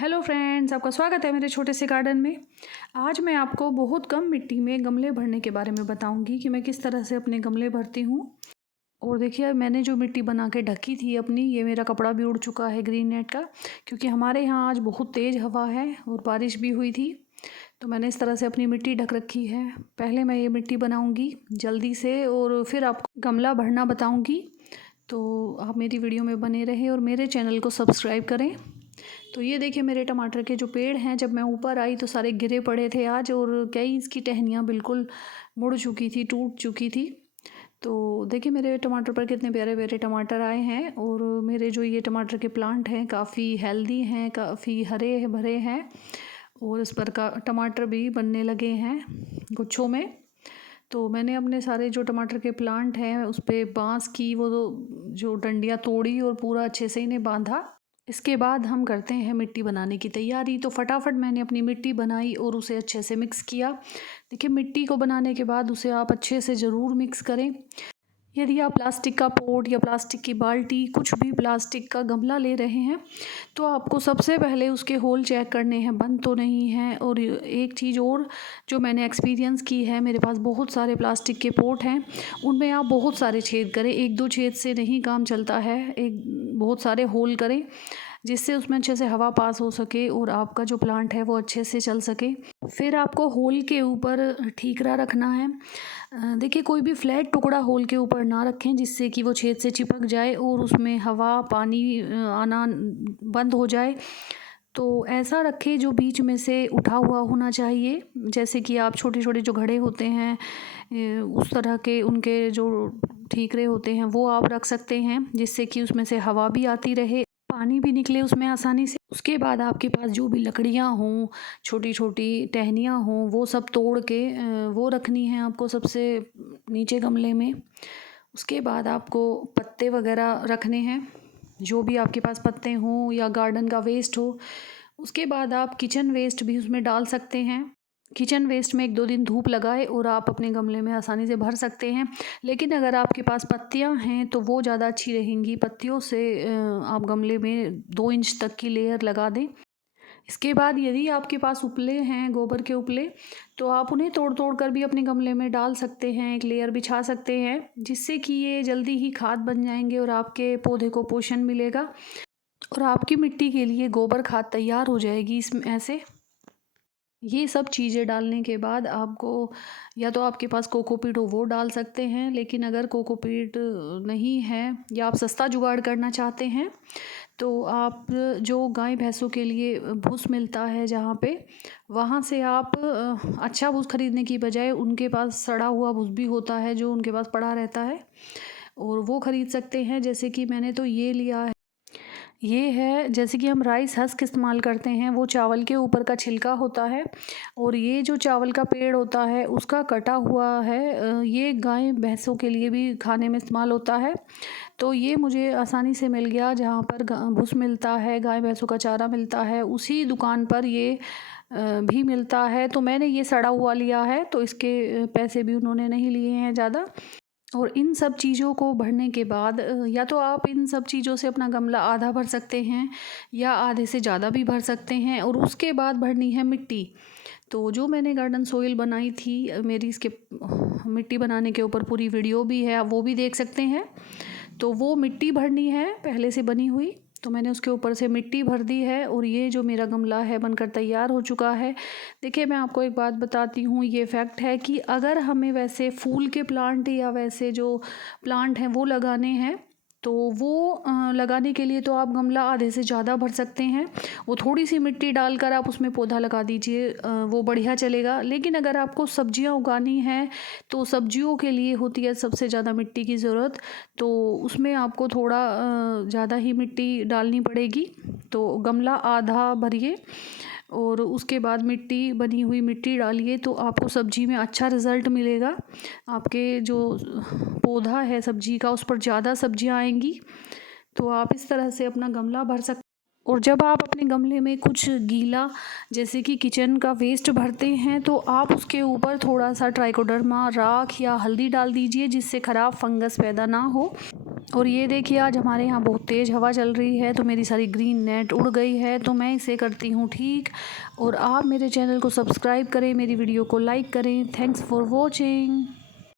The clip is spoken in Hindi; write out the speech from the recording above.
हेलो फ्रेंड्स, आपका स्वागत है मेरे छोटे से गार्डन में। आज मैं आपको बहुत कम मिट्टी में गमले भरने के बारे में बताऊंगी कि मैं किस तरह से अपने गमले भरती हूँ। और देखिए, मैंने जो मिट्टी बना के ढकी थी अपनी, ये मेरा कपड़ा भी उड़ चुका है ग्रीन नेट का, क्योंकि हमारे यहाँ आज बहुत तेज़ हवा है और बारिश भी हुई थी। तो मैंने इस तरह से अपनी मिट्टी ढक रखी है। पहले मैं ये मिट्टी बनाऊँगी जल्दी से और फिर आपको गमला भरना बताऊँगी। तो आप मेरी वीडियो में बने रहें और मेरे चैनल को सब्सक्राइब करें। तो ये देखिए, मेरे टमाटर के जो पेड़ हैं, जब मैं ऊपर आई तो सारे गिरे पड़े थे आज, और कई इसकी टहनियाँ बिल्कुल मुड़ चुकी थी, टूट चुकी थी। तो देखिए मेरे टमाटर पर कितने प्यारे प्यारे टमाटर आए हैं। और मेरे जो ये टमाटर के प्लांट हैं काफ़ी हेल्दी हैं, काफ़ी हरे भरे हैं, और इस पर का टमाटर भी बनने लगे हैं गुच्छों में। तो मैंने अपने सारे जो टमाटर के प्लांट हैं उस पर बाँस की वो जो डंडियाँ तोड़ी और पूरा अच्छे से इन्हें बांधा। इसके बाद हम करते हैं मिट्टी बनाने की तैयारी। तो फटाफट मैंने अपनी मिट्टी बनाई और उसे अच्छे से मिक्स किया। देखिए, मिट्टी को बनाने के बाद उसे आप अच्छे से ज़रूर मिक्स करें। यदि आप प्लास्टिक का पॉट या प्लास्टिक की बाल्टी, कुछ भी प्लास्टिक का गमला ले रहे हैं, तो आपको सबसे पहले उसके होल चेक करने हैं, बंद तो नहीं है। और एक चीज़ और जो मैंने एक्सपीरियंस की है, मेरे पास बहुत सारे प्लास्टिक के पॉट हैं, उनमें आप बहुत सारे छेद करें। एक दो छेद से नहीं काम चलता है, एक बहुत सारे होल करें, जिससे उसमें अच्छे से हवा पास हो सके और आपका जो प्लांट है वो अच्छे से चल सके। फिर आपको होल के ऊपर ठीकरा रखना है। देखिए, कोई भी फ्लैट टुकड़ा होल के ऊपर ना रखें, जिससे कि वो छेद से चिपक जाए और उसमें हवा पानी आना बंद हो जाए। तो ऐसा रखें जो बीच में से उठा हुआ होना चाहिए, जैसे कि आप छोटे छोटे जो घड़े होते हैं उस तरह के उनके जो ठीकरे होते हैं वो आप रख सकते हैं, जिससे कि उसमें से हवा भी आती रहे, पानी भी निकले उसमें आसानी से। उसके बाद आपके पास जो भी लकड़ियाँ हों, छोटी छोटी टहनियाँ हों, वो सब तोड़ के वो रखनी है आपको सबसे नीचे गमले में। उसके बाद आपको पत्ते वगैरह रखने हैं, जो भी आपके पास पत्ते हों या गार्डन का वेस्ट हो। उसके बाद आप किचन वेस्ट भी उसमें डाल सकते हैं। किचन वेस्ट में एक दो दिन धूप लगाए और आप अपने गमले में आसानी से भर सकते हैं। लेकिन अगर आपके पास पत्तियां हैं तो वो ज़्यादा अच्छी रहेंगी। पत्तियों से आप गमले में 2 इंच तक की लेयर लगा दें। इसके बाद यदि आपके पास उपले हैं, गोबर के उपले, तो आप उन्हें तोड़ तोड़ कर भी अपने गमले में डाल सकते हैं, एक लेयर बिछा सकते हैं, जिससे कि ये जल्दी ही खाद बन जाएंगे और आपके पौधे को पोषण मिलेगा और आपकी मिट्टी के लिए गोबर खाद तैयार हो जाएगी इसमें ऐसे। ये सब चीज़ें डालने के बाद आपको, या तो आपके पास कोकोपीट हो वो डाल सकते हैं, लेकिन अगर कोकोपीट नहीं है या आप सस्ता जुगाड़ करना चाहते हैं, तो आप जो गाय भैंसों के लिए भूस मिलता है जहाँ पे, वहाँ से आप अच्छा भूस खरीदने की बजाय, उनके पास सड़ा हुआ भूस भी होता है जो उनके पास पड़ा रहता है, और वो ख़रीद सकते हैं। जैसे कि मैंने तो ये लिया है, ये है जैसे कि हम राइस हस्क इस्तेमाल करते हैं, वो चावल के ऊपर का छिलका होता है, और ये जो चावल का पेड़ होता है उसका कटा हुआ है। ये गाय भैंसों के लिए भी खाने में इस्तेमाल होता है। तो ये मुझे आसानी से मिल गया, जहाँ पर भूस मिलता है, गाय भैंसों का चारा मिलता है, उसी दुकान पर ये भी मिलता है। तो मैंने ये सड़ा हुआ लिया है, तो इसके पैसे भी उन्होंने नहीं लिए हैं ज़्यादा। और इन सब चीज़ों को भरने के बाद या तो आप इन सब चीज़ों से अपना गमला आधा भर सकते हैं या आधे से ज़्यादा भी भर सकते हैं। और उसके बाद भरनी है मिट्टी। तो जो मैंने गार्डन सोइल बनाई थी, मेरी इसके मिट्टी बनाने के ऊपर पूरी वीडियो भी है, आप वो भी देख सकते हैं। तो वो मिट्टी भरनी है पहले से बनी हुई, तो मैंने उसके ऊपर से मिट्टी भर दी है और ये जो मेरा गमला है बनकर तैयार हो चुका है। देखिए, मैं आपको एक बात बताती हूँ, ये फैक्ट है कि अगर हमें वैसे फूल के प्लांट या वैसे जो प्लांट हैं वो लगाने हैं, तो वो लगाने के लिए तो आप गमला आधे से ज़्यादा भर सकते हैं। वो थोड़ी सी मिट्टी डालकर आप उसमें पौधा लगा दीजिए, वो बढ़िया चलेगा। लेकिन अगर आपको सब्जियां उगानी है, तो सब्जियों के लिए होती है सबसे ज़्यादा मिट्टी की ज़रूरत, तो उसमें आपको थोड़ा ज़्यादा ही मिट्टी डालनी पड़ेगी। तो गमला आधा भरिए और उसके बाद मिट्टी, बनी हुई मिट्टी डालिए, तो आपको सब्जी में अच्छा रिज़ल्ट मिलेगा। आपके जो पौधा है सब्जी का, उस पर ज़्यादा सब्जियां आएंगी। तो आप इस तरह से अपना गमला भर सकते। और जब आप अपने गमले में कुछ गीला, जैसे कि किचन का वेस्ट भरते हैं, तो आप उसके ऊपर थोड़ा सा ट्राइकोडर्मा, राख या हल्दी डाल दीजिए, जिससे ख़राब फंगस पैदा ना हो। और ये देखिए आज हमारे यहाँ बहुत तेज़ हवा चल रही है तो मेरी सारी ग्रीन नेट उड़ गई है, तो मैं इसे करती हूँ ठीक। और आप मेरे चैनल को सब्सक्राइब करें, मेरी वीडियो को लाइक करें। Thanks for watching.